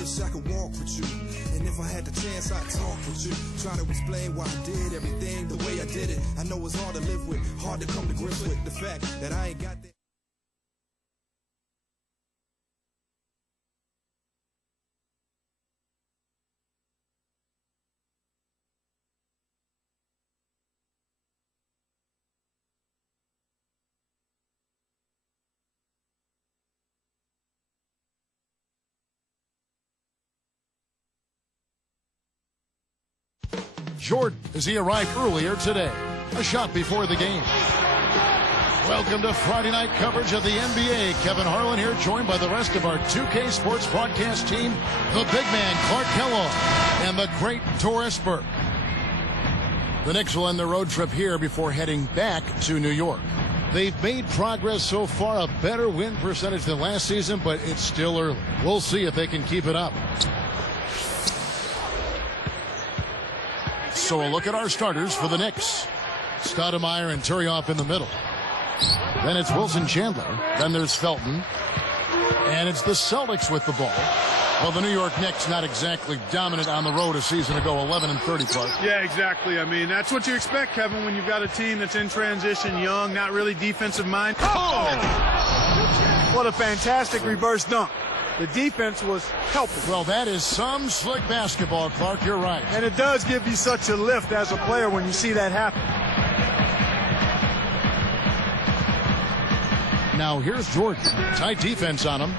wish I could walk with you. And if I had the chance, I'd talk with you. Try to explain why I did everything the way I did it. I know it's hard to live with, hard to come to grips with the fact that I ain't got that. Jordan as he arrived earlier today. A shot before the game. Welcome to Friday night coverage of the NBA. Kevin Harlan here, joined by the rest of our 2K Sports broadcast team. The big man, Clark Kellogg, and the great Doris Burke. The Knicks will end their road trip here before heading back to New York. They've made progress so far, a better win percentage than last season, but it's still early. We'll see if they can keep it up. So a look at our starters for the Knicks. Stoudemire and Turioff in the middle. Then it's Wilson Chandler. Then there's Felton. And it's the Celtics with the ball. Well, the New York Knicks not exactly dominant on the road a season ago, 11-30, Clark. Yeah, exactly. I mean, that's what you expect, Kevin, when you've got a team that's in transition, young, not really defensive minded. Oh! What a fantastic reverse dunk. The defense was helping. Well, that is some slick basketball, Clark. You're right. And it does give you such a lift as a player when you see that happen. Now here's Jordan. Tight defense on him.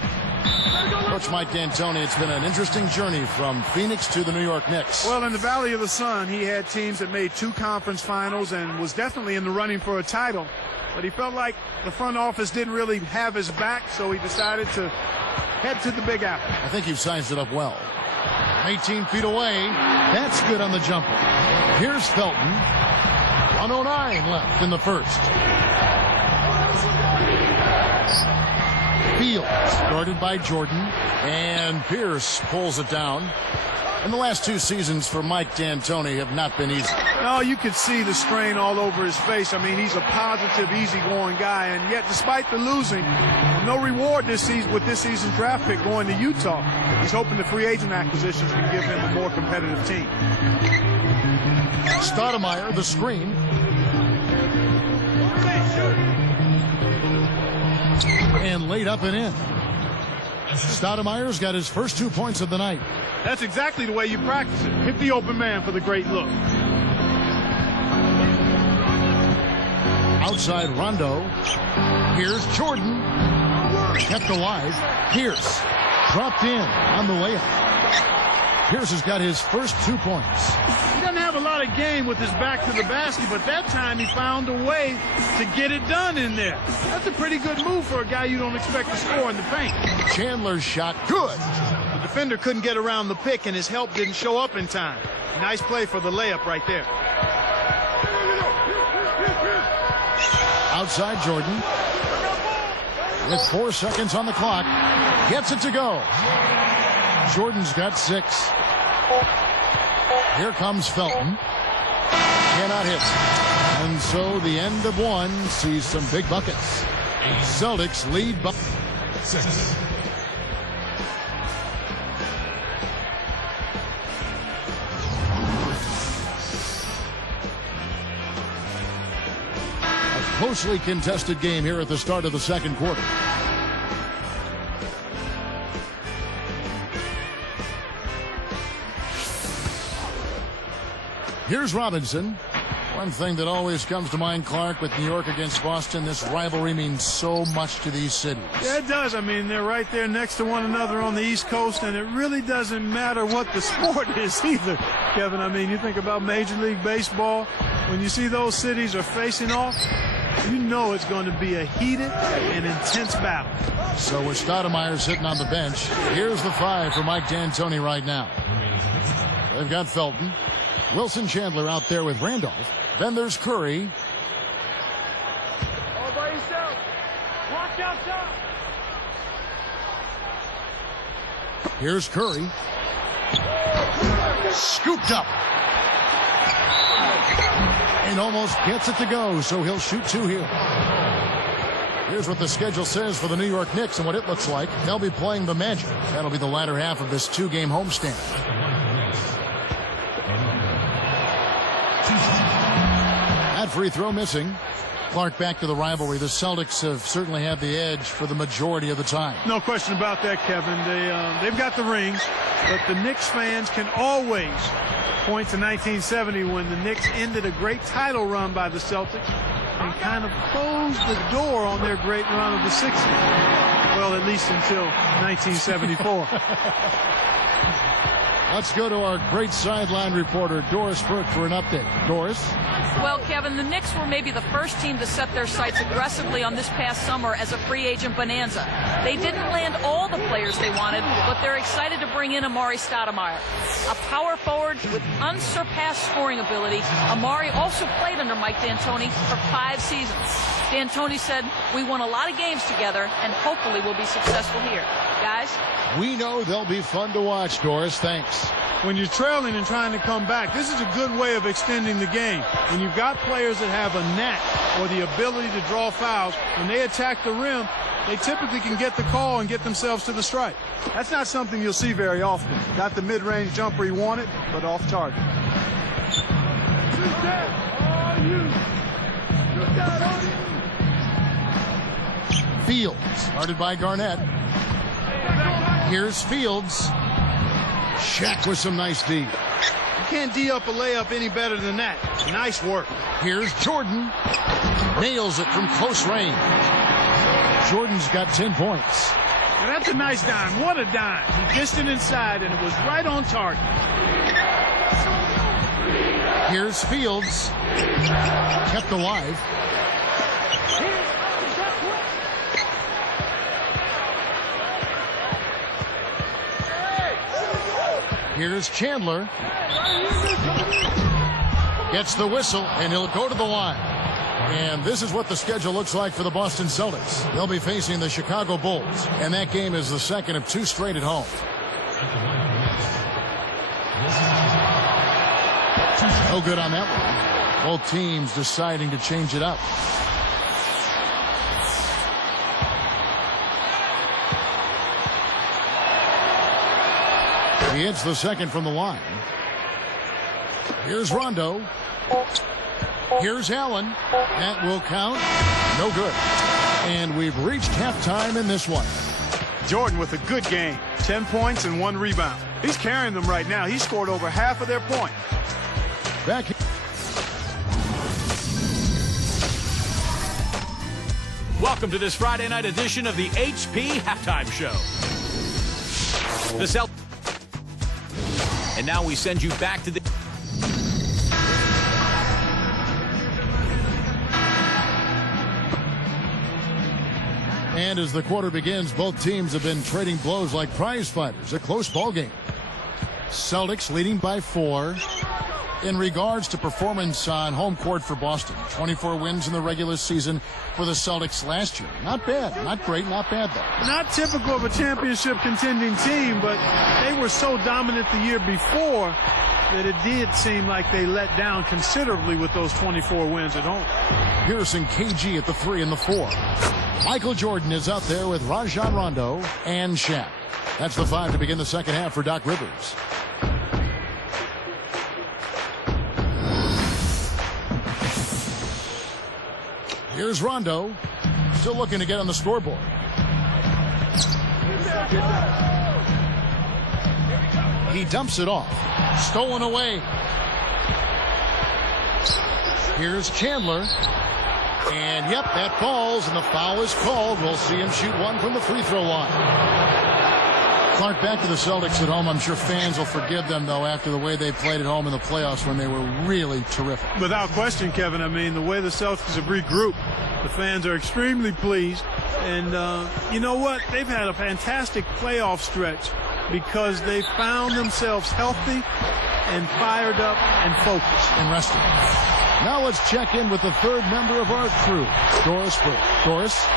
Coach Mike D'Antoni, it's been an interesting journey from Phoenix to the New York Knicks. Well, in the Valley of the Sun, he had teams that made 2 conference finals and was definitely in the running for a title. But he felt like the front office didn't really have his back, so he decided to head to the Big Apple. I think you've sized it up well. 18 feet away. That's good on the jumper. Here's Felton. 109 left in the first. Fields guarded by Jordan. And Pierce pulls it down. And the last 2 seasons for Mike D'Antoni have not been easy. No, you could see the strain all over his face. I mean, he's a positive, easygoing guy. And yet, despite the losing, no reward this season with this season's draft pick going to Utah. He's hoping the free agent acquisitions can give him a more competitive team. Stoudemire, the screen. And laid up and in. Stoudemire's got his first 2 points of the night. That's exactly the way you practice it. Hit the open man for the great look. Outside Rondo. Here's Jordan. Kept alive. Pierce. Dropped in on the layup. Pierce has got his first 2 points. He doesn't have a lot of game with his back to the basket, but that time he found a way to get it done in there. That's a pretty good move for a guy you don't expect to score in the paint. Chandler's shot, good. The defender couldn't get around the pick, and his help didn't show up in time. Nice play for the layup right there. Outside Jordan. With 4 seconds on the clock. Gets it to go. Jordan's got 6. Here comes Felton. Cannot hit. And so the end of 1 sees some big buckets. Celtics lead by 6. A closely contested game here at the start of the second quarter. Here's Robinson. One thing that always comes to mind, Clark, with New York against Boston, this rivalry means so much to these cities. Yeah, it does. I mean, they're right there next to one another on the East Coast, and it really doesn't matter what the sport is either, Kevin. I mean, you think about Major League Baseball. When you see those cities are facing off, you know it's going to be a heated and intense battle. So with Stoudemire sitting on the bench, here's the 5 for Mike D'Antoni right now. They've got Felton. Wilson Chandler out there with Randolph. Then there's Curry. All by yourself. Watch outside. Here's Curry. Scooped up. And almost gets it to go, so he'll shoot 2 here. Here's what the schedule says for the New York Knicks and what it looks like. They'll be playing the Magic. That'll be the latter half of this 2-game homestand. That free throw missing. Clark, back to the rivalry. The Celtics have certainly had the edge for the majority of the time. No question about that, Kevin. They've got the rings, but the Knicks fans can always point to 1970 when the Knicks ended a great title run by the Celtics and kind of closed the door on their great run of the 60s. Well, at least until 1974. Let's go to our great sideline reporter, Doris Burke, for an update. Doris? Well, Kevin, the Knicks were maybe the first team to set their sights aggressively on this past summer as a free agent bonanza. They didn't land all the players they wanted, but they're excited to bring in Amari Stoudemire. A power forward with unsurpassed scoring ability, Amari also played under Mike D'Antoni for 5 seasons. D'Antoni said, "We won a lot of games together, and hopefully we'll be successful here." Guys? We know they'll be fun to watch, Doris. Thanks. When you're trailing and trying to come back, this is a good way of extending the game. When you've got players that have a knack or the ability to draw fouls, when they attack the rim, they typically can get the call and get themselves to the stripe. That's not something you'll see very often. Got the mid-range jumper he wanted, but off target. Fields, guarded by Garnett. Here's Fields. Shaq with some nice D. You can't D up a layup any better than that. Nice work. Here's Jordan. Nails it from close range. Jordan's got 10 points. Now that's a nice dime. What a dime. He dished it inside, and it was right on target. Here's Fields. Kept alive. Here's Chandler. Gets the whistle, and he'll go to the line. And this is what the schedule looks like for the Boston Celtics. They'll be facing the Chicago Bulls, and that game is the second of 2 straight at home. No good on that one. Both teams deciding to change it up. He hits the second from the line. Here's Rondo. Here's Allen. That will count. No good. And we've reached halftime in this one. Jordan with a good game. 10 points and 1 rebound. He's carrying them right now. He scored over half of their points. Back. Welcome to this Friday night edition of the HP Halftime Show. The Celtics. And now we send you back to the... And as the quarter begins, both teams have been trading blows like prize fighters. A close ball game. Celtics leading by 4. In regards to performance on home court for Boston, 24 wins in the regular season for the Celtics last year. Not bad. Not great. Not bad, though. Not typical of a championship contending team, but they were so dominant the year before that it did seem like they let down considerably with those 24 wins at home. Pearson, KG at the 3 and the 4. Michael Jordan is out there with Rajon Rondo and Shaq. That's the 5 to begin the second half for Doc Rivers. Here's Rondo, still looking to get on the scoreboard. He dumps it off. Stolen away. Here's Chandler. And, yep, that falls, and the foul is called. We'll see him shoot 1 from the free throw line. Clark, back to the Celtics at home. I'm sure fans will forgive them, though, after the way they played at home in the playoffs when they were really terrific. Without question, Kevin. I mean, the way the Celtics have regrouped, the fans are extremely pleased. And you know what? They've had a fantastic playoff stretch because they found themselves healthy and fired up and focused. And rested. Now let's check in with the third member of our crew, Doris Burke. Doris?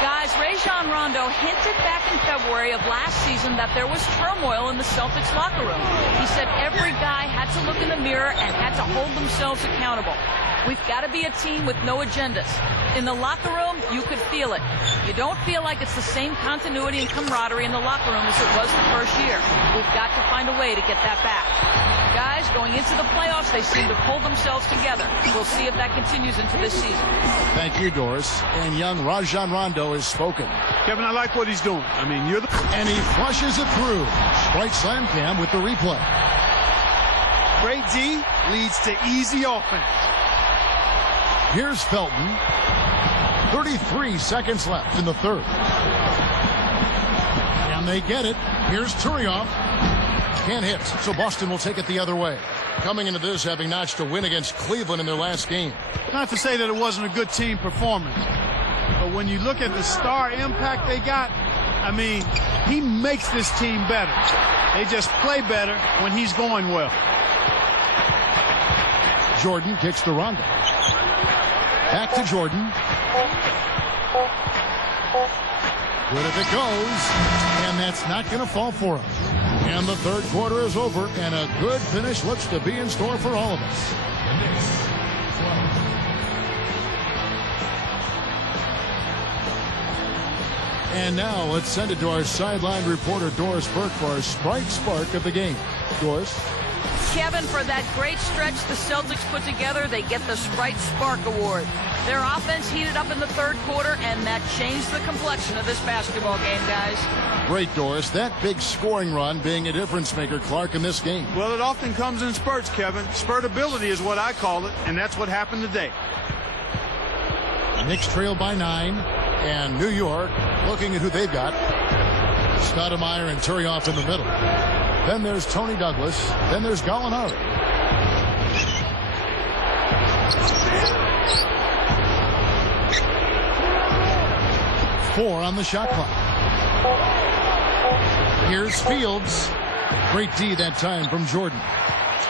Guys, Rajon Rondo hinted back in February of last season that there was turmoil in the Celtics locker room. He said every guy had to look in the mirror and had to hold themselves accountable. We've got to be a team with no agendas. in the locker room, you could feel it. You don't feel like it's the same continuity and camaraderie in the locker room as it was the first year. We've got to find a way to get that back. Guys, going into the playoffs, they seem to pull themselves together. We'll see if that continues into this season. Thank you, Doris. And young Rajon Rondo has spoken. Kevin, I like what he's doing. I mean, And he flushes it through. Strike slam cam with the replay. Great D leads to easy offense. Here's Felton. 33 seconds left in the third. And they get it. Here's Turioff. Can't hit, so Boston will take it the other way. Coming into this, having notched a win against Cleveland in their last game. Not to say that it wasn't a good team performance, but when you look at the star impact they got, I mean, he makes this team better. They just play better when he's going well. Jordan kicks to Rondo. Back to Jordan. Good if it goes. And that's not going to fall for him. And the third quarter is over, and a good finish looks to be in store for all of us. And now let's send it to our sideline reporter, Doris Burke, for our Sprite Spark of the game. Doris? Kevin, for that great stretch the Celtics put together, they get the Sprite Spark Award. Their offense heated up in the third quarter, and that changed the complexion of this basketball game, guys. Great, Doris. That big scoring run being a difference maker, Clark, in this game. Well, it often comes in spurts, Kevin. Spurtability is what I call it, and that's what happened today. Knicks trail by 9, and New York looking at who they've got. Stoudemire and Turioff in the middle. Then there's Tony Douglas. Then there's Gallinari. Four on the shot clock. Here's Fields. Great D that time from Jordan.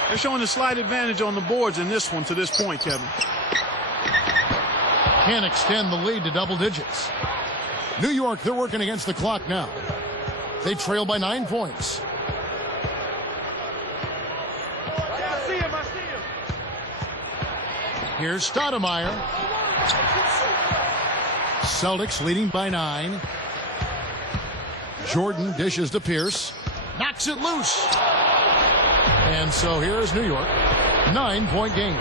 They're showing a slight advantage on the boards in this one to this point, Kevin. Can't extend the lead to double digits. New York, they're working against the clock now. They trail by 9 points. Here's Stoudemire. Celtics leading by 9. Jordan dishes to Pierce. Knocks it loose. And so here's New York. 9-point game.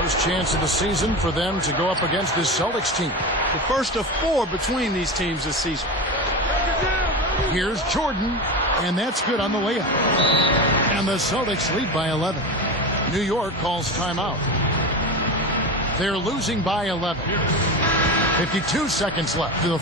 First chance of the season for them to go up against this Celtics team. The first of 4 between these teams this season. Here's Jordan, and that's good on the layup. And the Celtics lead by 11. New York calls timeout. They're losing by 11. 52 seconds left to the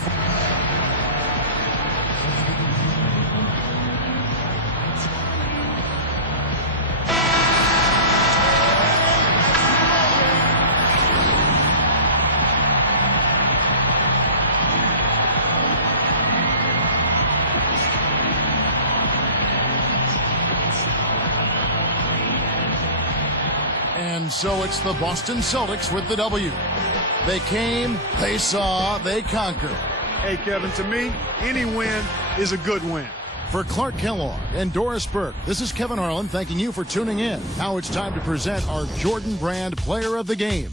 And so it's the Boston Celtics with the W. They came, they saw, they conquered. Hey, Kevin, to me, any win is a good win. For Clark Kellogg and Doris Burke, this is Kevin Harlan thanking you for tuning in. Now it's time to present our Jordan Brand Player of the Game.